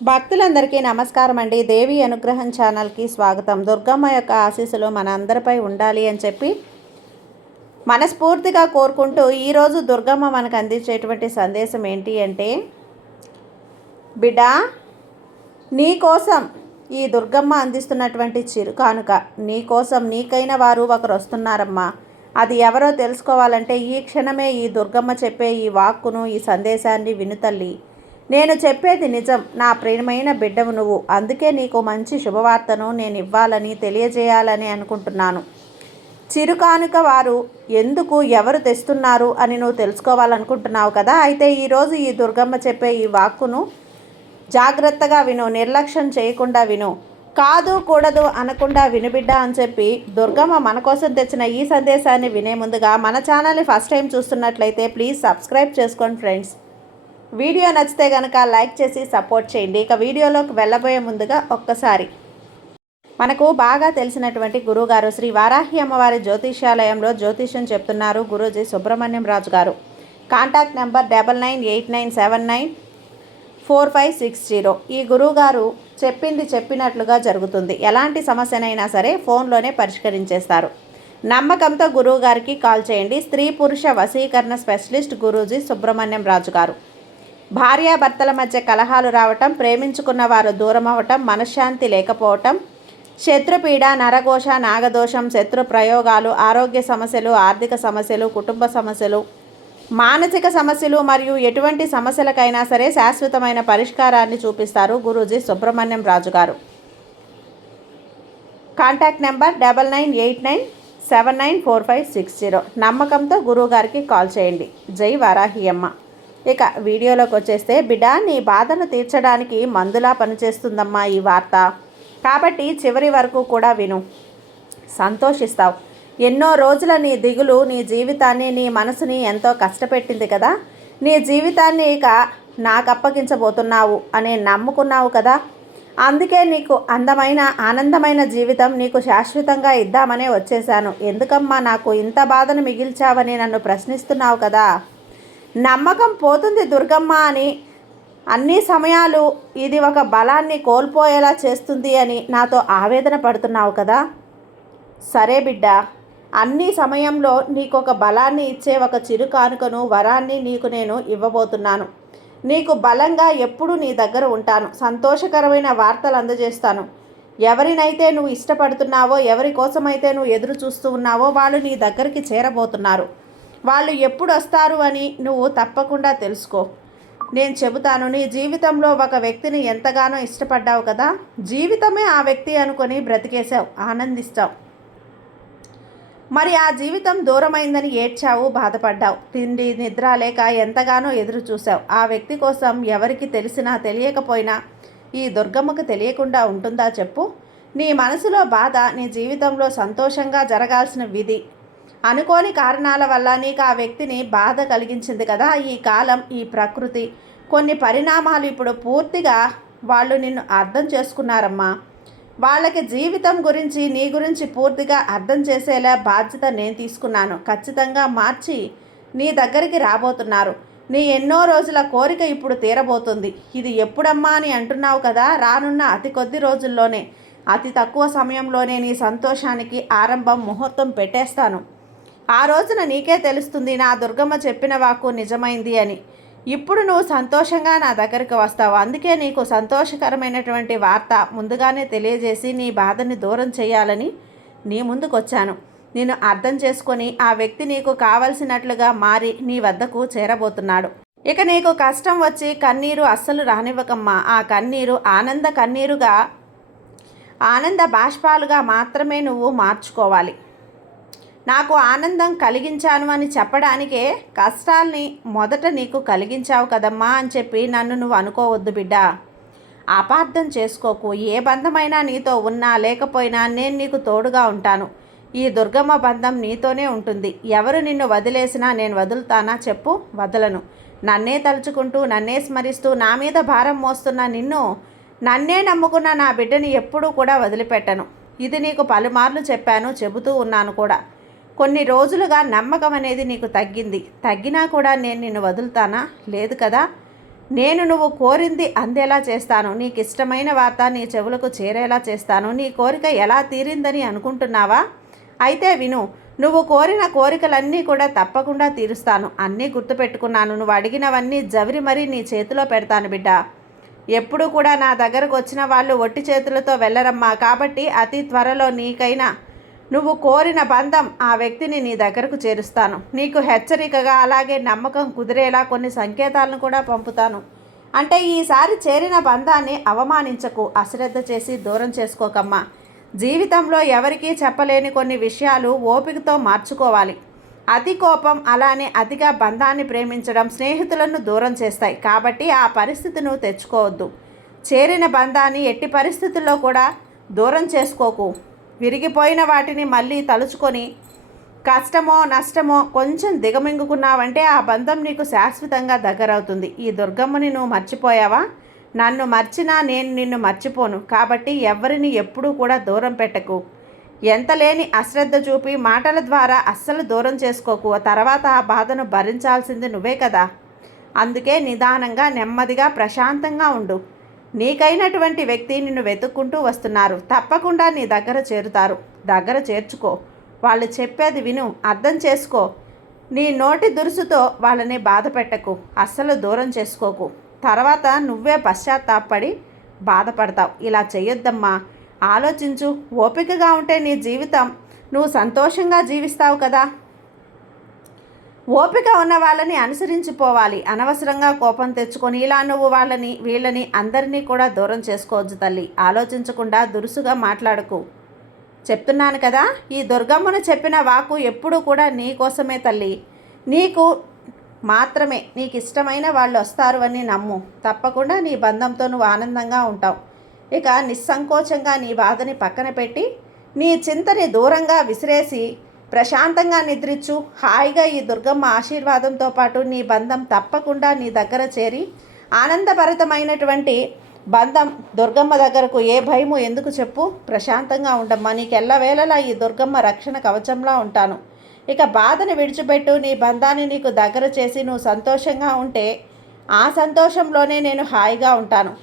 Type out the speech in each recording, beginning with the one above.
భక్తులందరికీ నమస్కారం అండి. దేవి అనుగ్రహం ఛానల్కి స్వాగతం. దుర్గమ్మ యొక్క ఆశీస్సులు మన అందరిపై ఉండాలి అని చెప్పి మనస్ఫూర్తిగా కోరుకుంటూ ఈరోజు దుర్గమ్మ మనకు అందించేటువంటి సందేశం ఏంటి అంటే, బిడ్డ, నీ కోసం ఈ దుర్గమ్మ అందిస్తున్నటువంటి చిరుకానుక, నీ కోసం నీకైన వారు ఒకరు వస్తున్నారమ్మా. అది ఎవరో తెలుసుకోవాలంటే ఈ క్షణమే ఈ దుర్గమ్మ చెప్పే ఈ వాక్కును, ఈ సందేశాన్ని వినుతల్లి. నేను చెప్పేది నిజం. నా ప్రియమైన బిడ్డవు నువ్వు. అందుకే నీకు మంచి శుభవార్తను నేను ఇవ్వాలని, తెలియజేయాలని అనుకుంటున్నాను. చిరుకానుక వారు ఎందుకు, ఎవరు తెస్తున్నారు అని నువ్వు తెలుసుకోవాలనుకుంటున్నావు కదా. అయితే ఈరోజు ఈ దుర్గమ్మ చెప్పే ఈ వాక్కును జాగ్రత్తగా విను, నిర్లక్ష్యం చేయకుండా విను. కాదు కూడదు అనకుండా వినుబిడ్డ అని చెప్పి దుర్గమ్మ మన కోసం తెచ్చిన ఈ సందేశాన్ని వినే ముందుగా మన ఛానల్ని ఫస్ట్ టైం చూస్తున్నట్లయితే ప్లీజ్ సబ్స్క్రైబ్ చేసుకోండి ఫ్రెండ్స్. వీడియో నచ్చితే కనుక లైక్ చేసి సపోర్ట్ చేయండి. ఇక వీడియోలోకి వెళ్ళబోయే ముందుగా ఒక్కసారి మనకు బాగా తెలిసినటువంటి గురువుగారు శ్రీ వారాహి అమ్మవారి జ్యోతిష్యాలయంలో జ్యోతిష్యం చెప్తున్నారు గురూజీ సుబ్రహ్మణ్యం రాజు గారు. Contact number 9989794560. ఈ గురువుగారు చెప్పింది చెప్పినట్లుగా జరుగుతుంది. ఎలాంటి సమస్యనైనా సరే ఫోన్లోనే పరిష్కరించేస్తారు. నమ్మకంతో గురువు గారికి కాల్ చేయండి. స్త్రీ పురుష వశీకరణ స్పెషలిస్ట్ గురూజీ సుబ్రహ్మణ్యం రాజు గారు. భార్యాభర్తల మధ్య కలహాలు రావటం, ప్రేమించుకున్న వారు దూరం అవ్వటం, మనశ్శాంతి లేకపోవటం, శత్రుపీడ, నరఘోష, నాగదోషం, శత్రు ప్రయోగాలు, ఆరోగ్య సమస్యలు, ఆర్థిక సమస్యలు, కుటుంబ సమస్యలు, మానసిక సమస్యలు మరియు ఎటువంటి సమస్యలకైనా సరే శాశ్వతమైన పరిష్కారాన్ని చూపిస్తారు గురూజీ సుబ్రహ్మణ్యం రాజు గారు. Contact number 9989794560. నమ్మకంతో గురువు గారికి కాల్ చేయండి. జై వారాహి అమ్మ. ఇక వీడియోలోకి వచ్చేస్తే, బిడ్డ, నీ బాధను తీర్చడానికి మందులా పనిచేస్తుందమ్మా ఈ వార్త. కాబట్టి చివరి వరకు కూడా విను, సంతోషిస్తావు. ఎన్నో రోజుల నీ దిగులు నీ జీవితాన్ని, నీ మనసుని ఎంతో కష్టపెట్టింది కదా. నీ జీవితాన్ని ఇక నాకు అప్పగించబోతున్నావు అని నమ్ముకున్నావు కదా. అందుకే నీకు అందమైన ఆనందమైన జీవితం నీకు శాశ్వతంగా ఇద్దామనే వచ్చేశాను. ఎందుకమ్మా నాకు ఇంత బాధను మిగిల్చావని నన్ను ప్రశ్నిస్తున్నావు కదా. నమ్మకం పోతుంది దుర్గమ్మ అని, అన్ని సమయాలు ఇది ఒక బలాన్ని కోల్పోయేలా చేస్తుంది అని నాతో ఆవేదన పడుతున్నావు కదా. సరే బిడ్డ, అన్ని సమయంలో నీకు ఒక బలాన్ని ఇచ్చే ఒక చిరుకానుకను, వరాన్ని నీకు నేను ఇవ్వబోతున్నాను. నీకు బలంగా ఎప్పుడు నీ దగ్గర ఉంటాను. సంతోషకరమైన వార్తలు అందజేస్తాను. ఎవరినైతే నువ్వు ఇష్టపడుతున్నావో, ఎవరి కోసమైతే నువ్వు ఎదురు చూస్తూ ఉన్నావో వాళ్ళు నీ దగ్గరికి చేరబోతున్నారు. వాళ్ళు ఎప్పుడు వస్తారు అని నువ్వు తప్పకుండా తెలుసుకో. నేను చెబుతాను. నీ జీవితంలో ఒక వ్యక్తిని ఎంతగానో ఇష్టపడ్డావు కదా. జీవితమే ఆ వ్యక్తి అనుకొని బ్రతికేశావు, ఆనందిస్తావు. మరి ఆ జీవితం దూరమైందని ఏడ్చావు, బాధపడ్డావు. తిండి నిద్ర లేక ఎంతగానో ఎదురు చూసావు. ఆ వ్యక్తి కోసం ఎవరికి తెలిసినా తెలియకపోయినా ఈ దుర్గమ్మకు తెలియకుండా ఉంటుందా చెప్పు. నీ మనసులో బాధ నీ జీవితంలో సంతోషంగా జరగాల్సిన విధి అనుకోని కారణాల వల్ల నీకు ఆ వ్యక్తిని బాధ కలిగించింది కదా. ఈ కాలం, ఈ ప్రకృతి, కొన్ని పరిణామాలు ఇప్పుడు పూర్తిగా వాళ్ళు నిన్ను అర్థం చేసుకున్నారమ్మా. వాళ్ళకి జీవితం గురించి, నీ గురించి పూర్తిగా అర్థం చేసేలా బాధ్యత నేను తీసుకున్నాను. ఖచ్చితంగా మార్చి నీ దగ్గరికి రాబోతున్నారు. నీ ఎన్నో రోజుల కోరిక ఇప్పుడు తీరబోతుంది. ఇది ఎప్పుడమ్మా అని అంటున్నావు కదా. రానున్న అతి కొద్ది రోజుల్లోనే, అతి తక్కువ సమయంలోనే నీ సంతోషానికి ఆరంభం, ముహూర్తం పెట్టేస్తాను. ఆ రోజున నీకే తెలుస్తుంది నా దుర్గమ్మ చెప్పిన వాక్కు నిజమైంది అని. ఇప్పుడు నువ్వు సంతోషంగా నా దగ్గరికి వస్తావు. అందుకే నీకు సంతోషకరమైనటువంటి వార్త ముందుగానే తెలియజేసి నీ బాధని దూరం చేయాలని నీ ముందుకు వచ్చాను. నేను అర్థం చేసుకొని ఆ వ్యక్తి నీకు కావలసినట్లుగా మారి నీ వద్దకు చేరబోతున్నాడు. ఇక నీకు కష్టం వచ్చి కన్నీరు అస్సలు రానివ్వకమ్మా. ఆ కన్నీరు ఆనంద కన్నీరుగా, ఆనంద బాష్పాలుగా మాత్రమే నువ్వు మార్చుకోవాలి. నాకు ఆనందం కలిగించాను అని చెప్పడానికే కష్టాల్ని మొదట నీకు కలిగించావు కదమ్మా అని చెప్పి నన్ను నువ్వు అనుకోవద్దు బిడ్డ. అపార్థం చేసుకోకు. ఏ బంధమైనా నీతో ఉన్నా లేకపోయినా నేను నీకు తోడుగా ఉంటాను. ఈ దుర్గమ్మ బంధం నీతోనే ఉంటుంది. ఎవరు నిన్ను వదిలేసినా నేను వదులుతానా చెప్పు? వదలను. నన్నే తలుచుకుంటూ, నన్నే స్మరిస్తూ, నా మీద భారం మోస్తున్న నిన్ను, నన్నే నమ్ముకున్న నా బిడ్డని ఎప్పుడూ కూడా వదిలిపెట్టను. ఇది నీకు పలుమార్లు చెప్పాను, చెబుతూ ఉన్నాను కూడా. కొన్ని రోజులుగా నమ్మకం అనేది నీకు తగ్గినా కూడా నేను నిన్ను వదులుతానా? లేదు కదా. నేను నువ్వు కోరింది అందేలా చేస్తాను. నీకు ఇష్టమైన వార్త నీ చెవులకు చేరేలా చేస్తాను. నీ కోరిక ఎలా తీరిందని అనుకుంటున్నావా? అయితే విను. నువ్వు కోరిన కోరికలన్నీ కూడా తప్పకుండా తీరుస్తాను. అన్నీ గుర్తుపెట్టుకున్నాను. నువ్వు అడిగినవన్నీ జవిరి మరీ నీ చేతిలో పెడతాను బిడ్డ. ఎప్పుడు కూడా నా దగ్గరకు వచ్చిన వాళ్ళు ఒట్టి చేతులతో వెళ్ళరమ్మా. కాబట్టి అతి త్వరలో నీకైనా నువ్వు కోరిన బంధం ఆ వ్యక్తిని నీ దగ్గరకు చేరుస్తాను. నీకు హెచ్చరికగా అలాగే నమ్మకం కుదిరేలా కొన్ని సంకేతాలను కూడా పంపుతాను. అంటే ఈసారి చేరిన బంధాన్ని అవమానించకు, అశ్రద్ధ చేసి దూరం చేసుకోకమ్మా. జీవితంలో ఎవరికీ చెప్పలేని కొన్ని విషయాలు ఓపికతో మార్చుకోవాలి. అతి కోపం అలానే అతిగా బంధాన్ని ప్రేమించడం స్నేహితులను దూరం చేస్తాయి. కాబట్టి ఆ పరిస్థితి నువ్వు తెచ్చుకోవద్దు. చేరిన బంధాన్ని ఎట్టి పరిస్థితుల్లో కూడా దూరం చేసుకోకు. విరిగిపోయిన వాటిని మళ్ళీ తలుచుకొని కష్టమో నష్టమో కొంచెం దిగమింగుకున్నావంటే ఆ బంధం నీకు శాశ్వతంగా దగ్గరవుతుంది. ఈ దుర్గమ్మని నువ్వు మర్చిపోయావా? నన్ను మర్చినా నేను నిన్ను మర్చిపోను. కాబట్టి ఎవరిని ఎప్పుడూ కూడా దూరం పెట్టకు. ఎంత లేని అశ్రద్ధ చూపి మాటల ద్వారా అస్సలు దూరం చేసుకోకు. తర్వాత ఆ బాధను భరించాల్సింది నువ్వే కదా. అందుకే నిదానంగా నెమ్మదిగా ప్రశాంతంగా ఉండు. నీకైనటువంటి వ్యక్తి నిన్ను వెతుక్కుంటూ వస్తున్నారు. తప్పకుండా నీ దగ్గర చేరుతారు. దగ్గర చేర్చుకో. వాళ్ళు చెప్పేది విను, అర్థం చేసుకో. నీ నోటి దురుసుతో వాళ్ళని బాధ పెట్టకు. అస్సలు దూరం చేసుకోకు. తర్వాత నువ్వే పశ్చాత్తాపడి బాధపడతావు. ఇలా చెయ్యొద్దమ్మా. ఆలోచించు. ఓపికగా ఉంటే నీ జీవితం నువ్వు సంతోషంగా జీవిస్తావు కదా. ఓపిక ఉన్న వాళ్ళని అనుసరించిపోవాలి. అనవసరంగా కోపం తెచ్చుకొని ఇలా నువ్వు వాళ్ళని వీళ్ళని అందరినీ కూడా దూరం చేసుకోవచ్చు తల్లి. ఆలోచించకుండా దురుసుగా మాట్లాడకు. చెప్తున్నాను కదా, ఈ దుర్గమ్మను చెప్పిన వాకు ఎప్పుడూ కూడా నీ కోసమే తల్లి. నీకు మాత్రమే నీకు ఇష్టమైన వాళ్ళు వస్తారు అని నమ్ము. తప్పకుండా నీ బంధంతో నువ్వు ఆనందంగా ఉంటావు. ఇక నిస్సంకోచంగా నీ బాధని పక్కన పెట్టి నీ చింతని దూరంగా విసిరేసి ప్రశాంతంగా నిద్రించు. హాయిగా ఈ దుర్గమ్మ ఆశీర్వాదంతో పాటు నీ బంధం తప్పకుండా నీ దగ్గర చేరి ఆనందభరితమైనటువంటి బంధం. దుర్గమ్మ దగ్గరకు ఏ భయము ఎందుకు చెప్పు. ప్రశాంతంగా ఉండమ్మా. నీకు ఎల్లవేళలా ఈ దుర్గమ్మ రక్షణ కవచంలా ఉంటాను. ఇక బాధను విడిచిపెట్టు. నీ బంధాన్ని నీకు దగ్గర చేసి నువ్వు సంతోషంగా ఉంటే ఆ సంతోషంలోనే నేను హాయిగా ఉంటాను.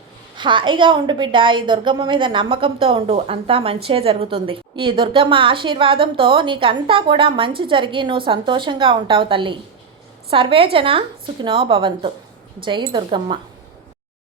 హాయిగా ఉండు బిడ్డ. ఈ దుర్గమ్మ మీద నమ్మకంతో ఉండు. అంతా మంచే జరుగుతుంది. ఈ దుర్గమ్మ ఆశీర్వాదంతో నీకంతా కూడా మంచి జరిగి నువ్వు సంతోషంగా ఉంటావు తల్లి. సర్వేజన సుఖినో భవంతు. జై దుర్గమ్మ.